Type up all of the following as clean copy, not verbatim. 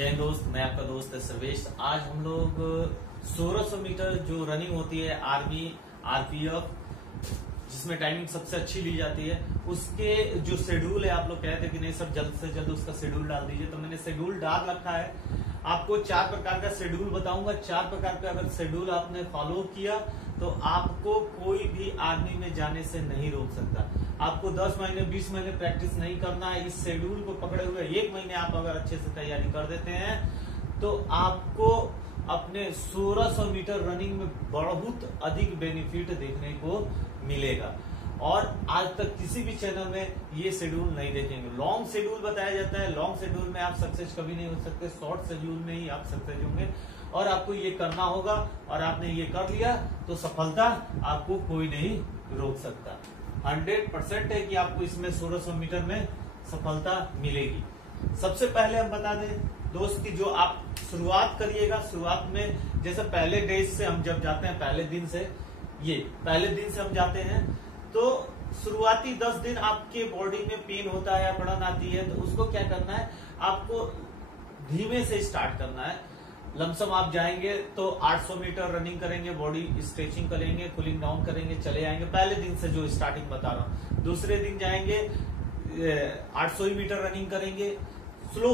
जय हिंद दोस्त, मैं आपका दोस्त सर्वेश। आज हम लोग 1600 मीटर जो रनिंग होती है आर्मी आरपीएफ, जिसमें टाइमिंग सबसे अच्छी ली जाती है, उसके जो शेड्यूल है, आप लोग कहते हैं कि नहीं सर जल्द से जल्द उसका शेड्यूल डाल दीजिए, तो मैंने शेड्यूल डाल रखा है। आपको 4 प्रकार का शेड्यूल बताऊंगा। 4 प्रकार का अगर शेड्यूल आपने फॉलो किया तो आपको कोई भी आर्मी में जाने से नहीं रोक सकता। आपको 10 महीने 20 महीने प्रैक्टिस नहीं करना है। इस शेड्यूल को पकड़े हुए 1 महीने आप अगर अच्छे से तैयारी कर देते हैं तो आपको अपने 1600 मीटर रनिंग में बहुत अधिक बेनिफिट देखने को मिलेगा। और आज तक किसी भी चैनल में ये शेड्यूल नहीं देखेंगे। लॉन्ग शेड्यूल बताया जाता है, लॉन्ग शेड्यूल में आप सक्सेस कभी नहीं हो सकते, शॉर्ट शेड्यूल में ही आप सक्सेस होंगे। और आपको ये करना होगा, और आपने ये कर लिया तो सफलता आपको कोई नहीं रोक सकता। 100% है कि आपको इसमें 1600 मीटर में सफलता मिलेगी। सबसे पहले हम बता दें दोस्त की जो आप शुरुआत करिएगा, शुरुआत में जैसे पहले डेज से हम जब जाते हैं, पहले दिन से हम जाते हैं, तो शुरुआती 10 दिन आपके बॉडी में पेन होता है, अकड़न आती है, तो उसको क्या करना है, आपको धीमे से स्टार्ट करना है। लमसम आप जाएंगे तो 800 मीटर रनिंग करेंगे, बॉडी स्ट्रेचिंग करेंगे, कूलिंग डाउन करेंगे, चले आएंगे। पहले दिन से जो स्टार्टिंग बता रहा हूं, दूसरे दिन जाएंगे 800 मीटर रनिंग करेंगे। स्लो,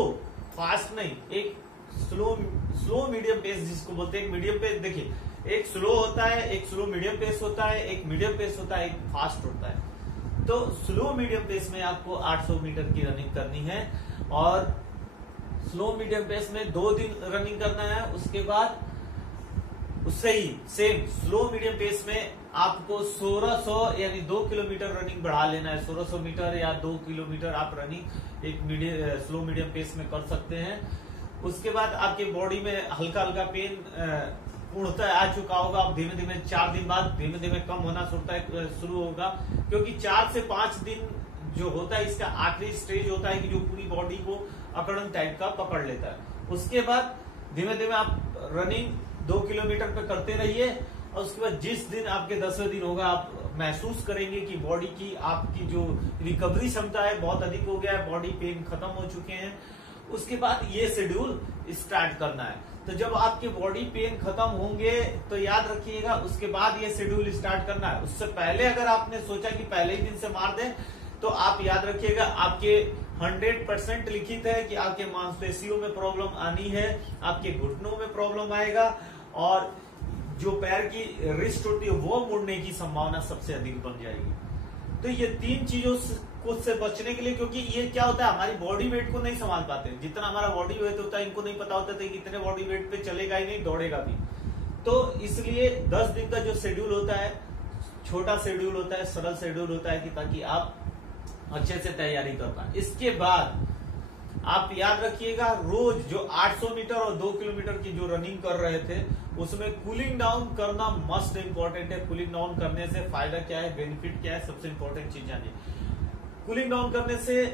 फास्ट नहीं, एक स्लो मीडियम पेस जिसको बोलते हैं। मीडियम पेस देखिए, एक स्लो होता है, एक स्लो मीडियम पेस होता है, एक मीडियम पेस होता है, एक फास्ट होता है। तो स्लो मीडियम पेस में आपको 800 मीटर की रनिंग करनी है, और स्लो मीडियम पेस में 2 दिन रनिंग करना है। उसके बाद उससे ही सेम स्लो मीडियम पेस में आपको 1600 यानी 2 किलोमीटर रनिंग बढ़ा लेना है। 1600 मीटर या 2 किलोमीटर आप रनिंग एक स्लो मीडियम पेस में कर सकते हैं। उसके बाद आपके बॉडी में हल्का हल्का पेन पूर्णतः आ चुका होगा। अब धीमे धीमे 4 दिन बाद धीमे धीमे कम होना शुरू होगा, क्योंकि 4 से 5 दिन जो होता है इसका आखिरी स्टेज होता है कि जो पूरी बॉडी को अकड़न टाइप का पकड़ लेता है। उसके बाद धीमे धीमे आप रनिंग 2 किलोमीटर पे करते रहिए, और उसके बाद जिस दिन आपके 10वें दिन होगा आप महसूस करेंगे कि बॉडी की आपकी जो रिकवरी क्षमता है बहुत अधिक हो गया है, बॉडी पेन खत्म हो चुके हैं। उसके बाद ये शेड्यूल स्टार्ट करना है। तो जब आपके बॉडी पेन खत्म होंगे तो याद रखिएगा उसके बाद ये शेड्यूल स्टार्ट करना है। उससे पहले अगर आपने सोचा कि पहले ही दिन से मार दें, तो आप याद रखिएगा आपके 100% लिखित है कि आपके मांसपेशियों में प्रॉब्लम आनी है, आपके घुटनों में प्रॉब्लम आएगा, और जो पैर की रिस्ट होती है वो मुड़ने की संभावना सबसे अधिक बन जाएगी। तो ये 3 चीजों से बचने के लिए, क्योंकि ये क्या होता है, हमारी बॉडी वेट को नहीं संभाल पाते। जितना हमारा बॉडी वेट होता है इनको नहीं पता होता था कि इतने बॉडी वेट पे चलेगा ही नहीं, दौड़ेगा भी। तो इसलिए 10 दिन का जो शेड्यूल होता है, छोटा शेड्यूल होता है, सरल शेड्यूल होता है, कि ताकि आप अच्छे से तैयारी कर पाए। इसके बाद आप याद रखिएगा रोज जो 800 मीटर और 2 किलोमीटर की जो रनिंग कर रहे थे उसमें कूलिंग डाउन करना मस्ट इंपॉर्टेंट है। कूलिंग डाउन करने से फायदा क्या है, बेनिफिट क्या है, सबसे इंपॉर्टेंट चीज जानिए। कूलिंग डाउन करने से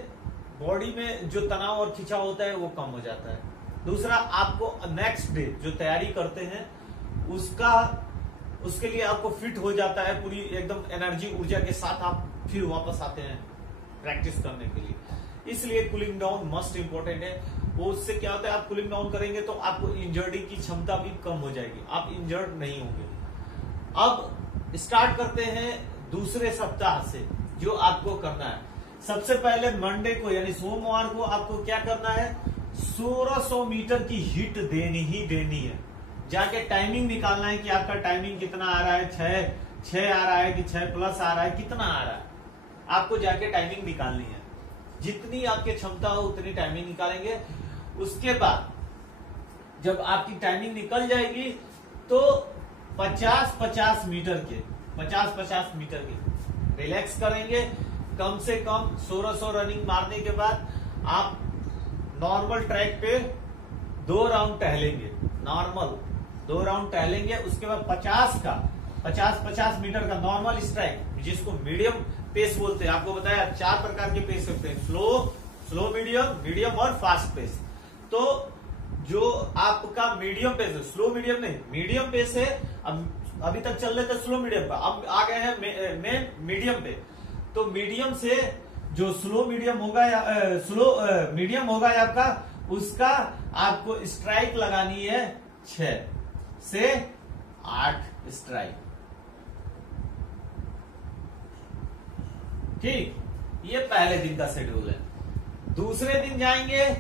बॉडी में जो तनाव और खिंचाव होता है वो कम हो जाता है। दूसरा, आपको नेक्स्ट डे जो तैयारी करते हैं उसके लिए आपको फिट हो जाता है, पूरी एकदम एनर्जी ऊर्जा के साथ आप फिर वापस आते हैं प्रैक्टिस करने के लिए। इसलिए कूलिंग डाउन मस्ट इंपॉर्टेंट है। वो उससे क्या होता है, आप कूलिंग डाउन करेंगे तो आपको इंजर्डी की क्षमता भी कम हो जाएगी, आप इंजर्ड नहीं होंगे। अब स्टार्ट करते हैं दूसरे सप्ताह से जो आपको करना है। सबसे पहले मंडे को यानी सोमवार को आपको क्या करना है, 1600 मीटर की हिट देनी है। जाके टाइमिंग निकालना है कि आपका टाइमिंग कितना आ रहा है, 6 आ रहा है कि 6+ आ रहा है, कितना आ रहा है, आपको जाके टाइमिंग निकालनी है। जितनी आपकी क्षमता हो उतनी टाइमिंग निकालेंगे। उसके बाद जब आपकी टाइमिंग निकल जाएगी तो 50-50 मीटर के रिलैक्स करेंगे। कम से कम 1600 रनिंग मारने के बाद आप नॉर्मल ट्रैक पे 2 राउंड टहलेंगे, नॉर्मल 2 राउंड टहलेंगे। उसके बाद 50 मीटर का नॉर्मल स्ट्राइक, जिसको मीडियम पेस बोलते हैं। आपको बताया 4 प्रकार के पेस होते हैं, स्लो मीडियम और फास्ट पेस। तो जो आपका मीडियम पेस है, स्लो मीडियम नहीं, मीडियम पेस है। अब अभी तक चल रहे थे स्लो मीडियम पे, अब आ गए हैं मेन मीडियम पे। तो मीडियम से जो स्लो मीडियम होगा या मीडियम होगा आपका, उसका आपको स्ट्राइक लगानी है 6 से 8 स्ट्राइक। ठीक, ये पहले दिन का शेड्यूल है। दूसरे दिन जाएंगे,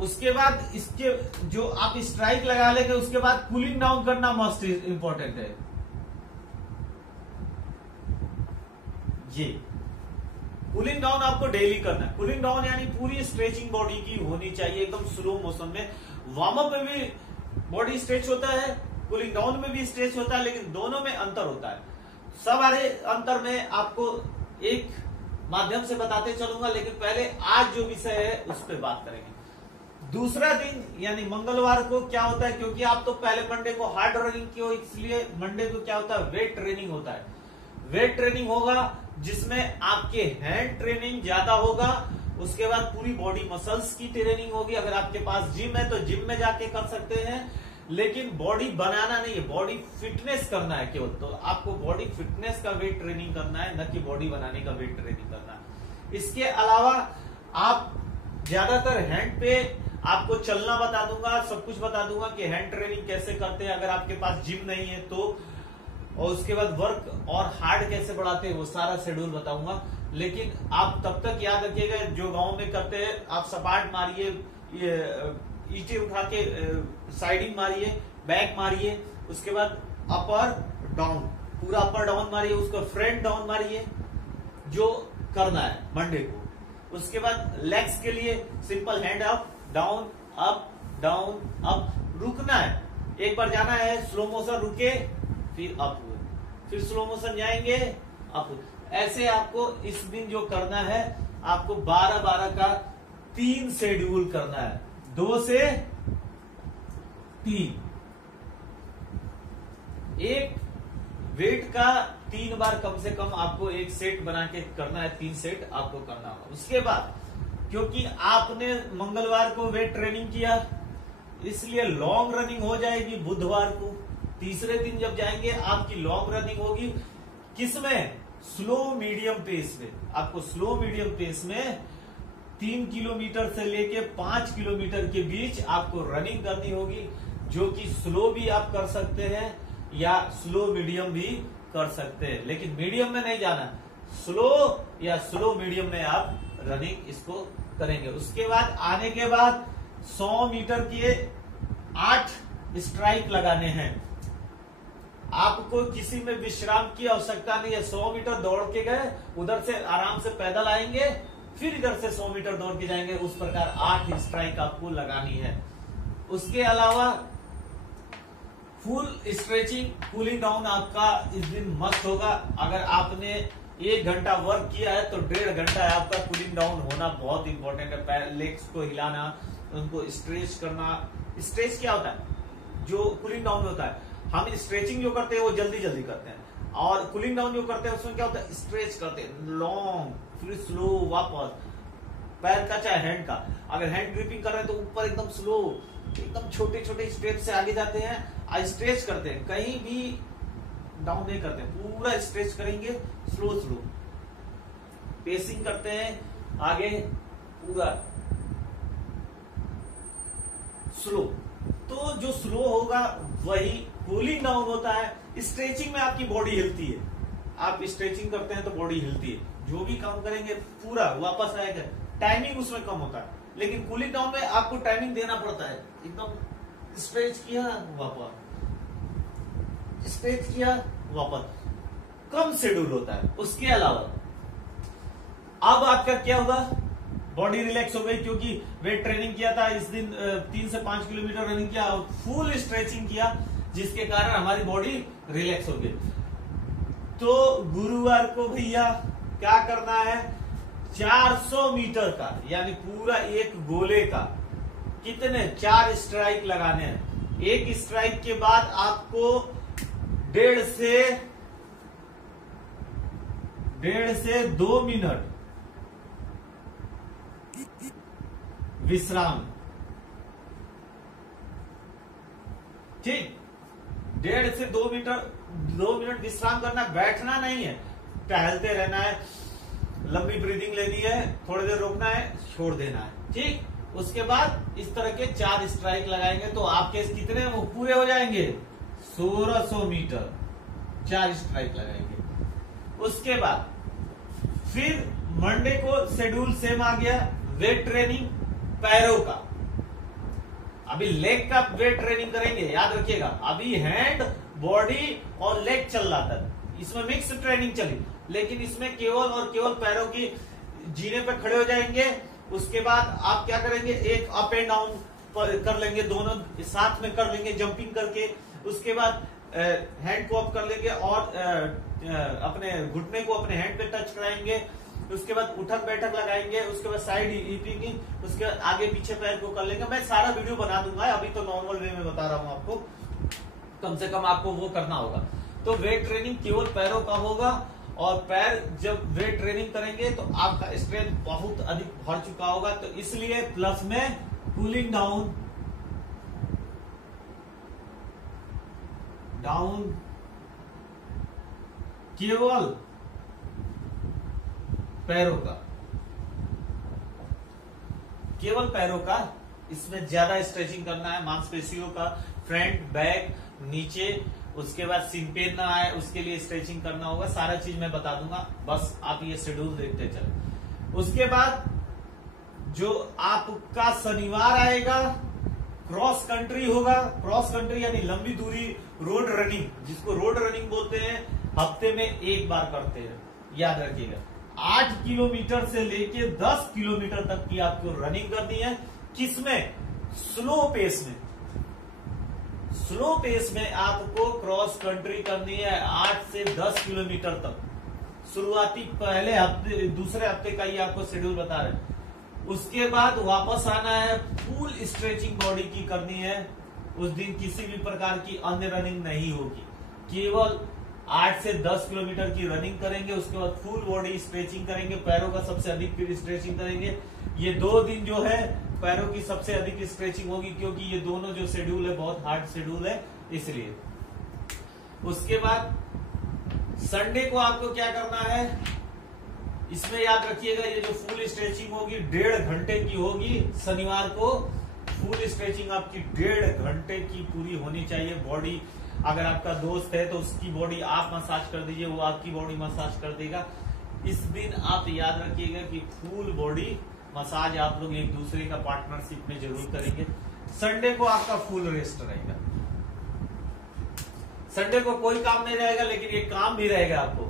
उसके बाद इसके जो आप स्ट्राइक लगा लेंगे उसके बाद कूलिंग डाउन करना मस्ट इंपॉर्टेंट है। ये कूलिंग डाउन आपको डेली करना है। कूलिंग डाउन यानी पूरी स्ट्रेचिंग बॉडी की होनी चाहिए एकदम स्लो मोशन में। वार्म अप में भी बॉडी स्ट्रेच होता है, कूलिंग डाउन में भी स्ट्रेच होता है, लेकिन दोनों में अंतर होता है। सारे अंतर में आपको एक माध्यम से बताते चलूंगा, लेकिन पहले आज जो विषय है उस पर बात करेंगे। दूसरा दिन यानी मंगलवार को क्या होता है, क्योंकि आप तो पहले मंडे को हार्ड रनिंग की हो, इसलिए मंडे को क्या होता है, वेट ट्रेनिंग होता है। वेट ट्रेनिंग होगा जिसमें आपके हैंड ट्रेनिंग ज्यादा होगा, उसके बाद पूरी बॉडी मसल्स की ट्रेनिंग होगी। अगर आपके पास जिम है तो जिम में जाके कर सकते हैं, लेकिन बॉडी बनाना नहीं है, बॉडी फिटनेस करना है केवल। तो आपको बॉडी फिटनेस का वेट ट्रेनिंग करना है, न कि बॉडी बनाने का वेट ट्रेनिंग करना है। इसके अलावा आप ज्यादातर हैंड पे आपको चलना बता दूंगा, सब कुछ बता दूंगा कि हैंड ट्रेनिंग कैसे करते हैं अगर आपके पास जिम नहीं है तो, और उसके बाद वर्क और हार्ड कैसे बढ़ाते हैं वो सारा शेड्यूल बताऊंगा। लेकिन आप तब तक याद रखिएगा, जो गांव में करते हैं आप सपाट मारिए, ईंटें उठा के साइडिंग मारिए, बैक मारिए, उसके बाद अपर डाउन, पूरा अपर डाउन मारिए, उसको फ्रंट डाउन मारिए, जो करना है मंडे को। उसके बाद लेग्स के लिए simple hand up down down up, रुकना है, एक बार जाना है स्लो मोशन, रुके फिर अप, फिर स्लो मोशन जाएंगे अप। ऐसे आपको इस दिन जो करना है, आपको 12-12 का 3 शेड्यूल करना है, 2 से 3। एक वेट का 3 बार कम से कम आपको एक सेट बना के करना है, 3 सेट आपको करना होगा। उसके बाद क्योंकि आपने मंगलवार को वेट ट्रेनिंग किया, इसलिए लॉन्ग रनिंग हो जाएगी बुधवार को। तीसरे दिन जब जाएंगे आपकी लॉन्ग रनिंग होगी, किसमें, स्लो मीडियम पेस में। आपको स्लो मीडियम पेस में 3 किलोमीटर से लेके 5 किलोमीटर के बीच आपको रनिंग करनी होगी, जो कि स्लो भी आप कर सकते हैं या स्लो मीडियम भी कर सकते हैं, लेकिन मीडियम में नहीं जाना, स्लो या स्लो मीडियम में आप रनिंग इसको करेंगे। उसके बाद आने के बाद 100 मीटर के 8 स्ट्राइक लगाने हैं। आपको किसी में विश्राम की आवश्यकता नहीं है। 100 मीटर दौड़ के गए, उधर से आराम से पैदल आएंगे, फिर इधर से 100 मीटर दौड़ के जाएंगे, उस प्रकार 8 स्ट्राइक आपको लगानी है। उसके अलावा फुल स्ट्रेचिंग, कूलिंग डाउन आपका इस दिन मस्त होगा। अगर आपने 1 घंटा वर्क किया है तो 1.5 घंटा आपका कूलिंग डाउन होना बहुत इंपॉर्टेंट है। पैर लेग्स को हिलाना, उनको स्ट्रेच करना। स्ट्रेच क्या होता है, जो कूलिंग डाउन में होता है, हम स्ट्रेचिंग जो करते हैं वो जल्दी जल्दी करते हैं, और कूलिंग डाउन जो करते हैं उसमें क्या होता है, स्ट्रेच करते हैं लॉन्ग, फिर स्लो वापस। पैर का चाहे हैंड का, अगर हैंड ग्रिपिंग कर रहे हैं तो ऊपर एकदम स्लो, एकदम छोटे छोटे स्टेप से आगे जाते हैं, स्ट्रेच करते हैं, कहीं भी डाउन नहीं करते, पूरा स्ट्रेच करेंगे, स्लो स्लो पेसिंग करते हैं, आगे पूरा स्लो। तो जो स्लो होगा वही कूलिंग डाउन होता है। स्ट्रेचिंग में आपकी बॉडी हिलती है, आप स्ट्रेचिंग करते हैं तो बॉडी हिलती है, जो भी काम करेंगे पूरा वापस आएगा, टाइमिंग उसमें कम होता है। लेकिन कूलिंग डाउन में आपको टाइमिंग देना पड़ता है, एकदम स्ट्रेच किया वापस, स्ट्रेच किया वापस, कम शेड्यूल होता है। उसके अलावा अब आपका क्या होगा, बॉडी रिलैक्स हो गई, क्योंकि वेट ट्रेनिंग किया था इस दिन, 3 से 5 किलोमीटर रनिंग किया, फुल स्ट्रेचिंग किया, जिसके कारण हमारी बॉडी रिलैक्स हो गई। तो गुरुवार को भैया क्या करना है, 400 मीटर का यानी पूरा एक गोले का कितने 4 स्ट्राइक लगाने हैं। एक स्ट्राइक के बाद आपको 1.5 से 2 मिनट विश्राम, ठीक, 1.5 से 2 मिनट विश्राम करना, बैठना नहीं है, टहलते रहना है, लंबी ब्रीदिंग लेनी है, थोड़ी देर रोकना है, छोड़ देना है, ठीक। उसके बाद इस तरह के 4 स्ट्राइक लगाएंगे तो आपके कितने वो पूरे हो जाएंगे 1600 मीटर 4 स्ट्राइक लगाएंगे। उसके बाद फिर मंडे को शेड्यूल सेम आ गया, वेट ट्रेनिंग पैरों का। अभी लेग का वेट ट्रेनिंग करेंगे, याद रखिएगा। अभी हैंड बॉडी और लेग चल रहा था, इसमें मिक्स ट्रेनिंग चली, लेकिन इसमें केवल और केवल पैरों की जीने पे खड़े हो जाएंगे। उसके बाद आप क्या करेंगे, एक अप एंड डाउन कर लेंगे, दोनों साथ में कर लेंगे जंपिंग करके। उसके बाद हैंड को अप कर लेंगे और अपने घुटने को अपने हैंड पे टच कराएंगे। उसके बाद उठक बैठक लगाएंगे। उसके बाद साइड ईपिंग, उसके बाद आगे पीछे पैर को कर लेंगे। मैं सारा वीडियो बना दूंगा, अभी तो नॉर्मल वे में बता रहा हूं आपको, कम से कम आपको वो करना होगा। तो वेट ट्रेनिंग केवल पैरों का होगा, और पैर जब वेट ट्रेनिंग करेंगे तो आपका स्ट्रेंथ बहुत अधिक बढ़ चुका होगा, तो इसलिए प्लस में कूलिंग डाउन केवल पैरों का, केवल पैरों का। इसमें ज्यादा स्ट्रेचिंग करना है मांसपेशियों का, फ्रंट बैक नीचे। उसके बाद सिंपेन ना आए उसके लिए स्ट्रेचिंग करना होगा। सारा चीज मैं बता दूंगा, बस आप ये शेड्यूल देखते चले। उसके बाद जो आपका शनिवार आएगा क्रॉस कंट्री होगा। क्रॉस कंट्री यानी लंबी दूरी रोड रनिंग, जिसको रोड रनिंग बोलते हैं, हफ्ते में एक बार करते हैं, याद रखिएगा। 8 किलोमीटर से लेके 10 किलोमीटर तक की आपको रनिंग करनी है। किसमें? स्लो पेस में। स्लो पेस में आपको क्रॉस कंट्री करनी है 8 से 10 किलोमीटर तक। शुरुआती पहले हफ्ते, दूसरे हफ्ते का ही आपको शेड्यूल बता रहे हैं। उसके बाद वापस आना है, फुल स्ट्रेचिंग बॉडी की करनी है। उस दिन किसी भी प्रकार की अन्य रनिंग नहीं होगी, केवल 8 से 10 किलोमीटर की रनिंग करेंगे। उसके बाद फुल बॉडी स्ट्रेचिंग करेंगे, पैरों का सबसे अधिक फिर स्ट्रेचिंग करेंगे। ये 2 दिन जो है पैरों की सबसे अधिक स्ट्रेचिंग होगी, क्योंकि ये दोनों जो शेड्यूल है बहुत हार्ड शेड्यूल है, इसलिए। उसके बाद संडे को आपको क्या करना है, इसमें याद रखिएगा ये जो फुल स्ट्रेचिंग होगी 1.5 घंटे की होगी। शनिवार को फुल स्ट्रेचिंग आपकी 1.5 घंटे की पूरी होनी चाहिए। बॉडी, अगर आपका दोस्त है तो उसकी बॉडी आप मसाज कर दीजिए, वो आपकी बॉडी मसाज कर देगा। इस दिन आप याद रखिएगा कि फुल बॉडी मसाज आप लोग एक दूसरे का पार्टनरशिप में जरूर करेंगे। संडे को आपका फुल रेस्ट रहेगा। संडे को कोई काम नहीं रहेगा, लेकिन ये काम भी रहेगा आपको।